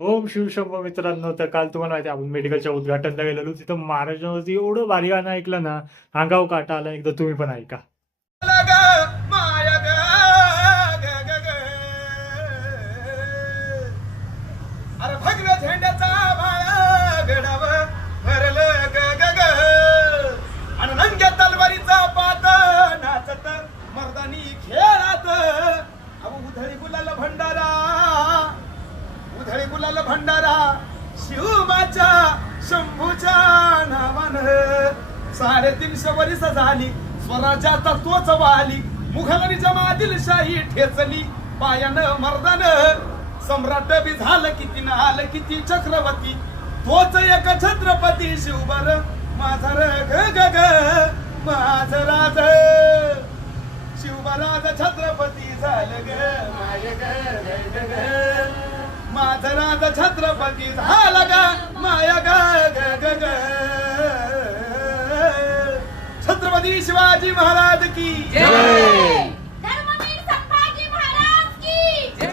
ओम शिवशंभो मित्रांनो, तर काल तुम्हाला माहिती आहे आपण मेडिकलच्या उद्घाटनला गेलेलो. तिथं महाराजांवरती एवढं भारी गाणं ऐकलं ना, अंगावर काटा आला. एकदा तुम्ही पण ऐका. अरे भगव्या झेंड्याचा बाळा गडाव भरलं ग ग ग आणि नंग्या तलवारीचा पात नाचत मर्दानी खेळात अहो उधळी गुलाल भंडारा शिवबाच्या शंभूच्या नावानं 350 वर्ष झाली स्वराज्याचा तोच वाली मुघलांनी जमातील शाही ठेचली पायानं मर्दानं सम्राट बी झालं किती नाल किती चक्रवर्ती तोच एक छत्रपती शिवबर माझा र ग ग ग माझ राज शिवबराज छत्रपती झालं ग माय ग ग ग माझ राज छत्रपती झालं ग माय ग ग ग ग छत्रपती शिवाजी महाराज की जय.